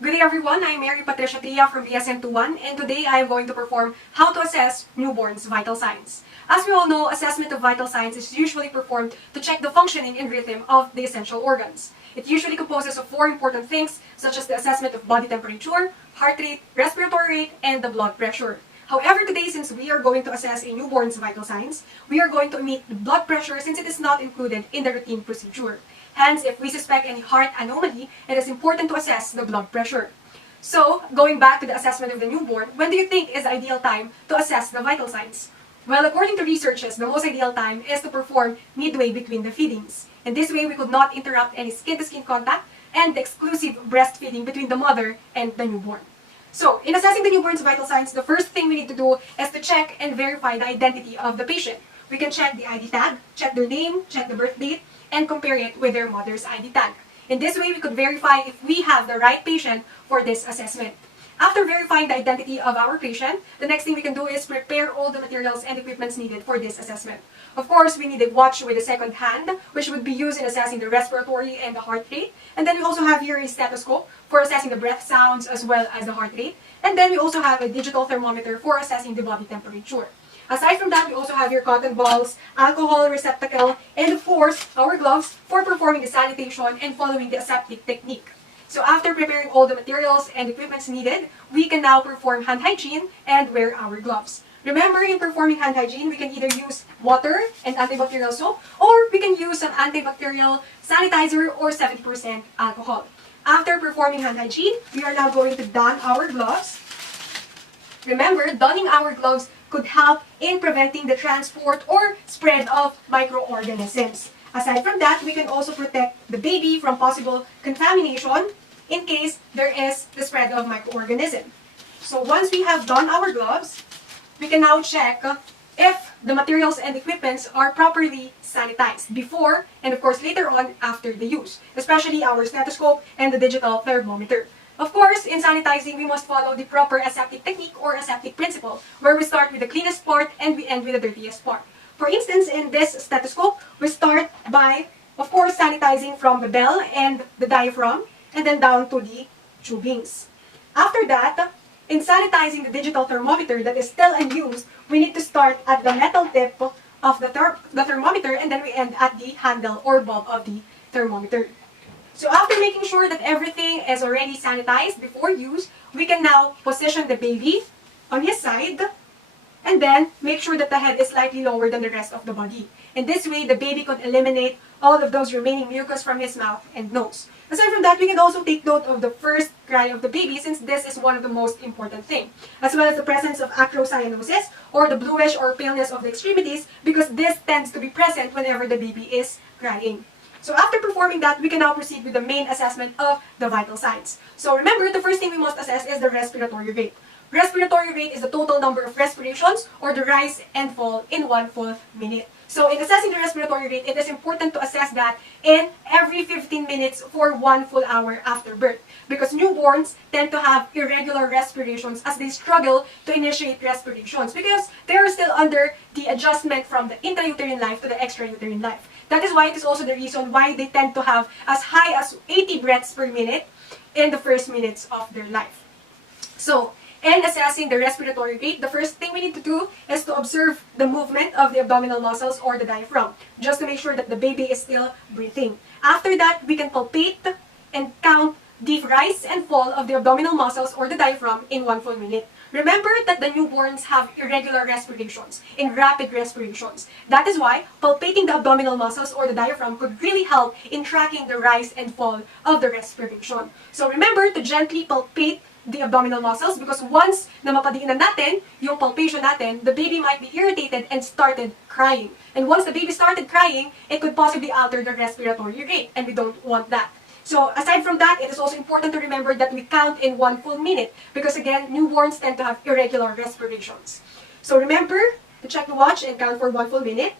Good day everyone, I'm Mary Patricia Tria from BSN21 and today I am going to perform how to assess newborns' vital signs. As we all know, assessment of vital signs is usually performed to check the functioning and rhythm of the essential organs. It usually composes of four important things such as the assessment of body temperature, heart rate, respiratory rate, and the blood pressure. However, today since we are going to assess a newborn's vital signs, we are going to omit the blood pressure since it is not included in the routine procedure. Hence, if we suspect any heart anomaly, it is important to assess the blood pressure. So, going back to the assessment of the newborn, when do you think is the ideal time to assess the vital signs? Well, according to researchers, the most ideal time is to perform midway between the feedings. In this way, we could not interrupt any skin-to-skin contact and the exclusive breastfeeding between the mother and the newborn. So, in assessing the newborn's vital signs, the first thing we need to do is to check and verify the identity of the patient. We can check the ID tag, check their name, check the birth date, and compare it with their mother's ID tag. In this way, we could verify if we have the right patient for this assessment. After verifying the identity of our patient, the next thing we can do is prepare all the materials and equipments needed for this assessment. Of course, we need a watch with a second hand, which would be used in assessing the respiratory and the heart rate. And then we also have here a stethoscope for assessing the breath sounds as well as the heart rate. And then we also have a digital thermometer for assessing the body temperature. Aside from that, we also have your cotton balls, alcohol receptacle, and of course, our gloves for performing the sanitation and following the aseptic technique. So after preparing all the materials and equipments needed, we can now perform hand hygiene and wear our gloves. Remember, in performing hand hygiene, we can either use water and antibacterial soap, or we can use some antibacterial sanitizer or 70% alcohol. After performing hand hygiene, we are now going to don our gloves. Remember, donning our gloves could help in preventing the transport or spread of microorganisms. Aside from that, we can also protect the baby from possible contamination in case there is the spread of microorganism. So once we have donned our gloves, we can now check if the materials and equipments are properly sanitized before and of course later on after the use, especially our stethoscope and the digital thermometer. Of course, in sanitizing, we must follow the proper aseptic technique or aseptic principle, where we start with the cleanest part and we end with the dirtiest part. For instance, in this stethoscope, we start by, of course, sanitizing from the bell and the diaphragm, and then down to the tubings. After that, in sanitizing the digital thermometer that is still unused, we need to start at the metal tip of the thermometer, and then we end at the handle or bulb of the thermometer. So after making sure that everything is already sanitized before use, we can now position the baby on his side and then make sure that the head is slightly lower than the rest of the body. In this way, the baby can eliminate all of those remaining mucus from his mouth and nose. Aside from that, we can also take note of the first cry of the baby since this is one of the most important things, as well as the presence of acrocyanosis or the bluish or paleness of the extremities because this tends to be present whenever the baby is crying. So after performing that, we can now proceed with the main assessment of the vital signs. So remember, the first thing we must assess is the respiratory rate. Respiratory rate is the total number of respirations or the rise and fall in 1 full minute. So in assessing the respiratory rate, it is important to assess that in every 15 minutes for 1 full hour after birth. Because newborns tend to have irregular respirations as they struggle to initiate respirations because they are still under the adjustment from the intrauterine life to the extrauterine life. That is why it is also the reason why they tend to have as high as 80 breaths per minute in the first minutes of their life. So, in assessing the respiratory rate, the first thing we need to do is to observe the movement of the abdominal muscles or the diaphragm, just to make sure that the baby is still breathing. After that, we can palpate and count the rise and fall of the abdominal muscles or the diaphragm in 1 full minute. Remember that the newborns have irregular respirations, in rapid respirations. That is why palpating the abdominal muscles or the diaphragm could really help in tracking the rise and fall of the respiration. So remember to gently palpate the abdominal muscles because once na mapadiinan natin yung palpation natin, the baby might be irritated and started crying. And once the baby started crying, it could possibly alter the respiratory rate, and we don't want that. So aside from that, it is also important to remember that we count in 1 full minute because again, newborns tend to have irregular respirations. So remember to check the watch and count for 1 full minute.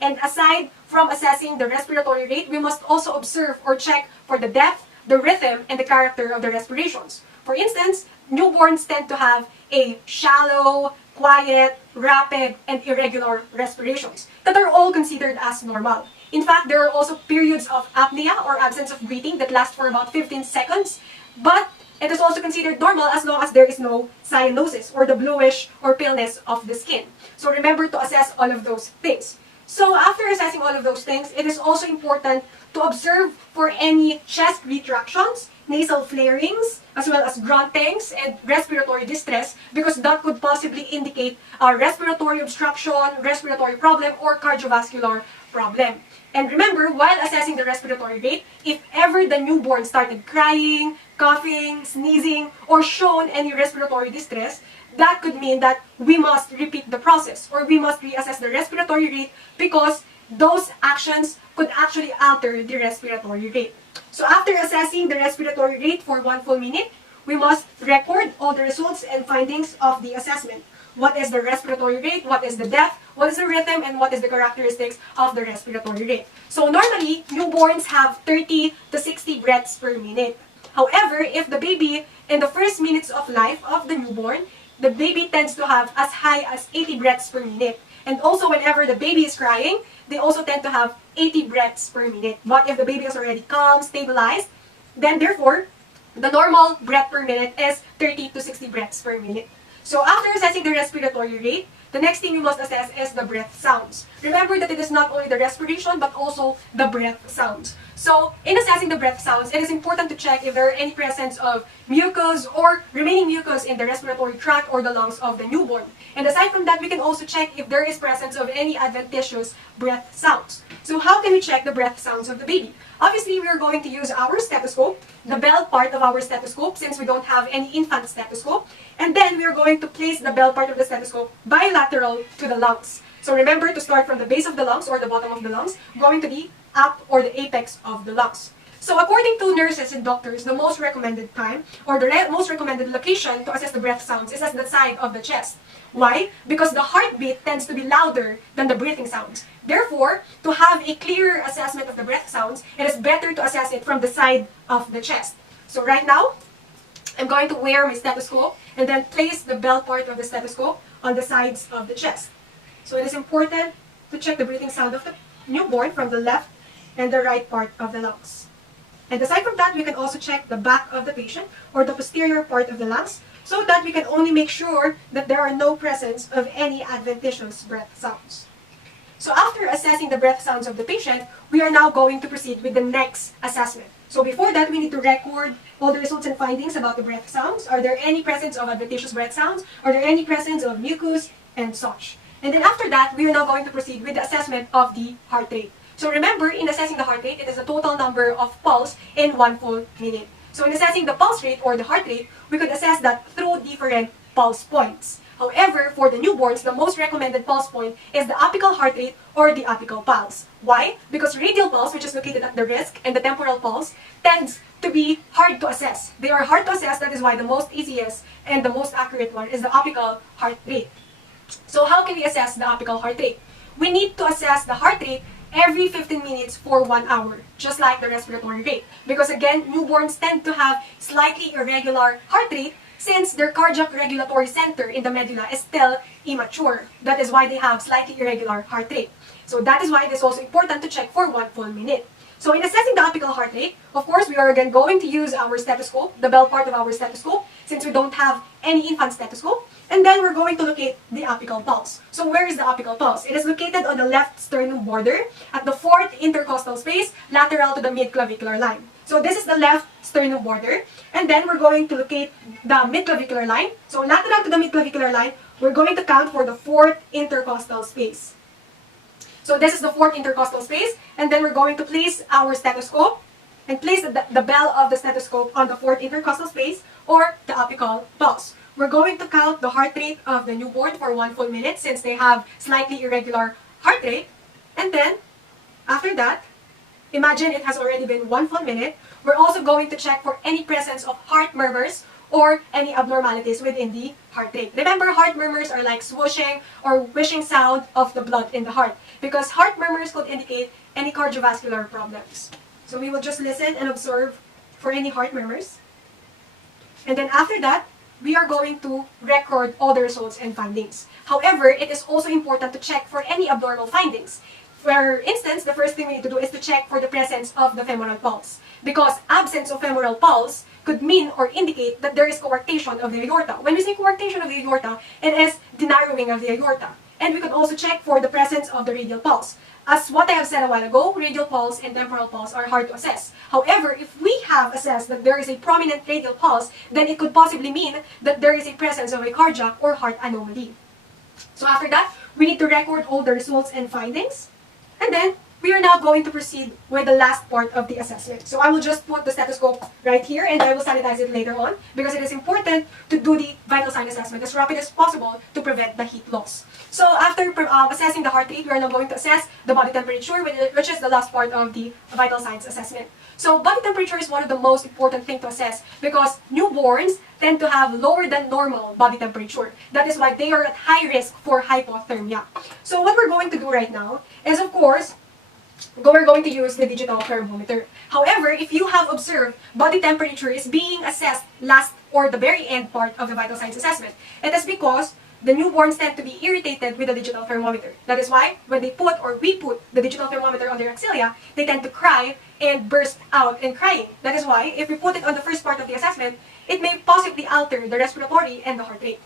And aside from assessing the respiratory rate, we must also observe or check for the depth, the rhythm, and the character of the respirations. For instance, newborns tend to have a shallow, quiet, rapid, and irregular respirations that are all considered as normal. In fact, there are also periods of apnea or absence of breathing that last for about 15 seconds, but It is also considered normal as long as there is no cyanosis or the bluish or paleness of the skin. So remember to assess all of those things. So after assessing all of those things, it is also important to observe for any chest retractions, nasal flarings, as well as gruntings and respiratory distress, because that could possibly indicate a respiratory obstruction, respiratory problem, or cardiovascular problem. And remember, while assessing the respiratory rate, if ever the newborn started crying, coughing, sneezing, or shown any respiratory distress, that could mean that we must repeat the process or we must reassess the respiratory rate because those actions could actually alter the respiratory rate. So after assessing the respiratory rate for 1 full minute, we must record all the results and findings of the assessment. What is the respiratory rate, what is the depth, what is the rhythm, and what is the characteristics of the respiratory rate. So normally, newborns have 30 to 60 breaths per minute. However, if the baby, in the first minutes of life of the newborn, the baby tends to have as high as 80 breaths per minute. And also whenever the baby is crying, they also tend to have 80 breaths per minute. But if the baby is already calm, stabilized, then therefore, the normal breath per minute is 30 to 60 breaths per minute. So after assessing the respiratory rate, the next thing we must assess is the breath sounds. Remember that it is not only the respiration but also the breath sounds. So in assessing the breath sounds, it is important to check if there are any presence of mucus or remaining mucus in the respiratory tract or the lungs of the newborn. And aside from that, we can also check if there is presence of any adventitious breath sounds. So how can we check the breath sounds of the baby? Obviously, we are going to use our stethoscope, the bell part of our stethoscope, since we don't have any infant stethoscope. And then we are going to place the bell part of the stethoscope bilateral to the lungs. So remember to start from the base of the lungs or the bottom of the lungs, going to the up or the apex of the lungs. So according to nurses and doctors, the most recommended time or the most recommended location to assess the breath sounds is at the side of the chest. Why? Because the heartbeat tends to be louder than the breathing sounds. Therefore, to have a clearer assessment of the breath sounds, it is better to assess it from the side of the chest. So right now, I'm going to wear my stethoscope and then place the bell part of the stethoscope on the sides of the chest. So it is important to check the breathing sound of the newborn from the left and the right part of the lungs. And aside from that, we can also check the back of the patient or the posterior part of the lungs so that we can only make sure that there are no presence of any adventitious breath sounds. So after assessing the breath sounds of the patient, we are now going to proceed with the next assessment. So before that, we need to record all the results and findings about the breath sounds. Are there any presence of adventitious breath sounds? Are there any presence of mucus and such? And then after that, we are now going to proceed with the assessment of the heart rate. So remember, in assessing the heart rate, it is the total number of pulse in 1 full minute. So in assessing the pulse rate or the heart rate, we could assess that through different pulse points. However, for the newborns, the most recommended pulse point is the apical heart rate or the apical pulse. Why? Because radial pulse, which is located at the wrist, and the temporal pulse tends to be hard to assess. They are hard to assess, that is why the most easiest and the most accurate one is the apical heart rate. So how can we assess the apical heart rate? We need to assess the heart rate every 15 minutes for 1 hour, just like the respiratory rate. Because again, newborns tend to have slightly irregular heart rate since their cardiac regulatory center in the medulla is still immature. That is why they have slightly irregular heart rate. So that is why it is also important to check for 1 full minute. So in assessing the apical heart rate, of course, we are again going to use our stethoscope, the bell part of our stethoscope, since we don't have any infant stethoscope. And then we're going to locate the apical pulse. So where is the apical pulse? It is located on the left sternum border at the 4th intercostal space, lateral to the mid-clavicular line. So this is the left sternum border. And then we're going to locate the mid-clavicular line. So lateral to the mid-clavicular line, we're going to count for the 4th intercostal space. So this is the 4th intercostal space. And then we're going to place our stethoscope and place the bell of the stethoscope on the 4th intercostal space or the apical pulse. We're going to count the heart rate of the newborn for 1 full minute since they have slightly irregular heart rate. And then, after that, imagine it has already been 1 full minute. We're also going to check for any presence of heart murmurs or any abnormalities within the heart rate. Remember, heart murmurs are like swooshing or wishing sound of the blood in the heart because heart murmurs could indicate any cardiovascular problems. So we will just listen and observe for any heart murmurs. And then after that, we are going to record all the results and findings. However, it is also important to check for any abnormal findings. For instance, the first thing we need to do is to check for the presence of the femoral pulse. Because absence of femoral pulse could mean or indicate that there is coarctation of the aorta. When we say coarctation of the aorta, it is the narrowing of the aorta. And we could also check for the presence of the radial pulse. As what I have said a while ago, radial pulse and temporal pulse are hard to assess. However, if we have assessed that there is a prominent radial pulse, then it could possibly mean that there is a presence of a cardiac or heart anomaly. So after that, we need to record all the results and findings. And then, we are now going to proceed with the last part of the assessment. So I will just put the stethoscope right here and I will sanitize it later on because it is important to do the vital sign assessment as rapid as possible to prevent the heat loss. So after assessing the heart rate, we are now going to assess the body temperature, which is the last part of the vital signs assessment. So body temperature is one of the most important things to assess because newborns tend to have lower than normal body temperature. That is why they are at high risk for hypothermia. So what we're going to do right now is, of course, we're going to use the digital thermometer. However, if you have observed body temperature is being assessed last or the very end part of the vital signs assessment, it is because the newborns tend to be irritated with the digital thermometer. That is why when they put or we put the digital thermometer on their axilla, they tend to cry and burst out in crying. That is why if we put it on the first part of the assessment, it may possibly alter the respiratory and the heart rate.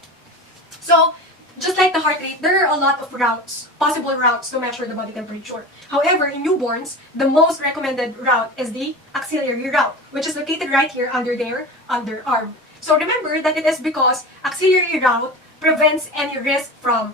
So, just like the heart rate, there are a lot of routes, possible routes to measure the body temperature. However, in newborns, the most recommended route is the axillary route, which is located right here under their underarm. So remember that it is because axillary route prevents any risk from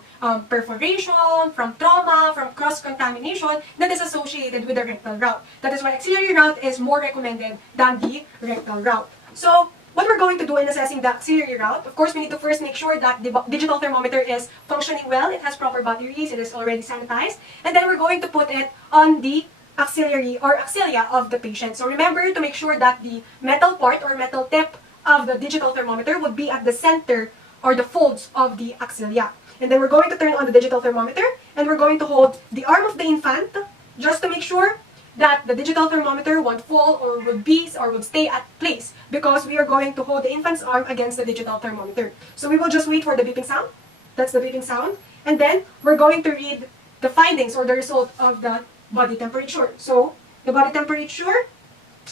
perforation, from trauma, from cross-contamination that is associated with the rectal route. That is why axillary route is more recommended than the rectal route. So, what we're going to do in assessing the axillary route, of course, we need to first make sure that the digital thermometer is functioning well, it has proper batteries, it is already sanitized, and then we're going to put it on the axillary or axilla of the patient. So remember to make sure that the metal part or metal tip of the digital thermometer would be at the center or the folds of the axilla. And then we're going to turn on the digital thermometer and we're going to hold the arm of the infant just to make sure that the digital thermometer won't fall or would stay at place because we are going to hold the infant's arm against the digital thermometer. So we will just wait for the beeping sound. That's the beeping sound. And then we're going to read the findings or the result of the body temperature. So the body temperature,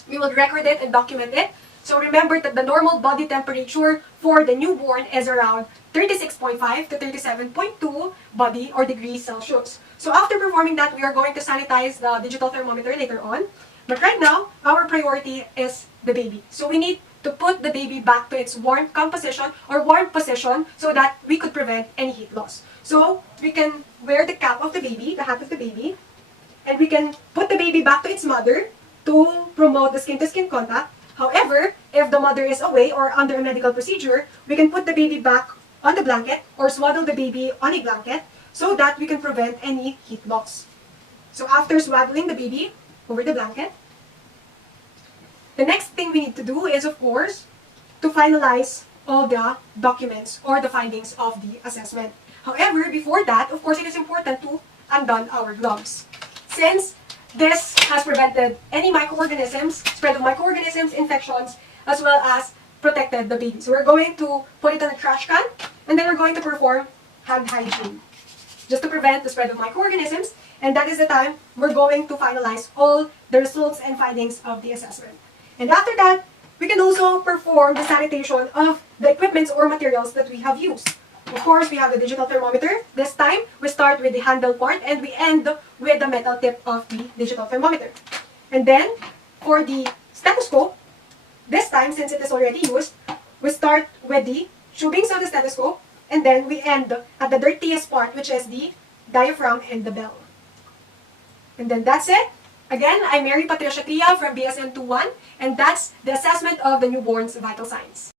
we will record it and document it. So remember that the normal body temperature for the newborn is around 36.5 to 37.2 body or degrees Celsius. So after performing that, we are going to sanitize the digital thermometer later on. But right now, our priority is the baby. So we need to put the baby back to its warm composition or warm position so that we could prevent any heat loss. So we can wear the cap of the baby, the hat of the baby, and we can put the baby back to its mother to promote the skin-to-skin contact. However, if the mother is away or under a medical procedure, we can put the baby back on the blanket or swaddle the baby on a blanket so that we can prevent any heat loss. So after swaddling the baby over the blanket, the next thing we need to do is, of course, to finalize all the documents or the findings of the assessment. However, before that, of course, it is important to undone our gloves. Since this has prevented any microorganisms, spread of microorganisms, infections, as well as protected the baby. So we're going to put it on a trash can, and then we're going to perform hand hygiene, just to prevent the spread of microorganisms, and that is the time we're going to finalize all the results and findings of the assessment. And after that, we can also perform the sanitation of the equipments or materials that we have used. Of course, we have the digital thermometer. This time, we start with the handle part and we end with the metal tip of the digital thermometer. And then, for the stethoscope, this time, since it is already used, we start with the tubings of the stethoscope and then we end at the dirtiest part, which is the diaphragm and the bell. And then that's it. Again, I'm Mary Patricia Tria from BSN 21, and that's the assessment of the newborn's vital signs.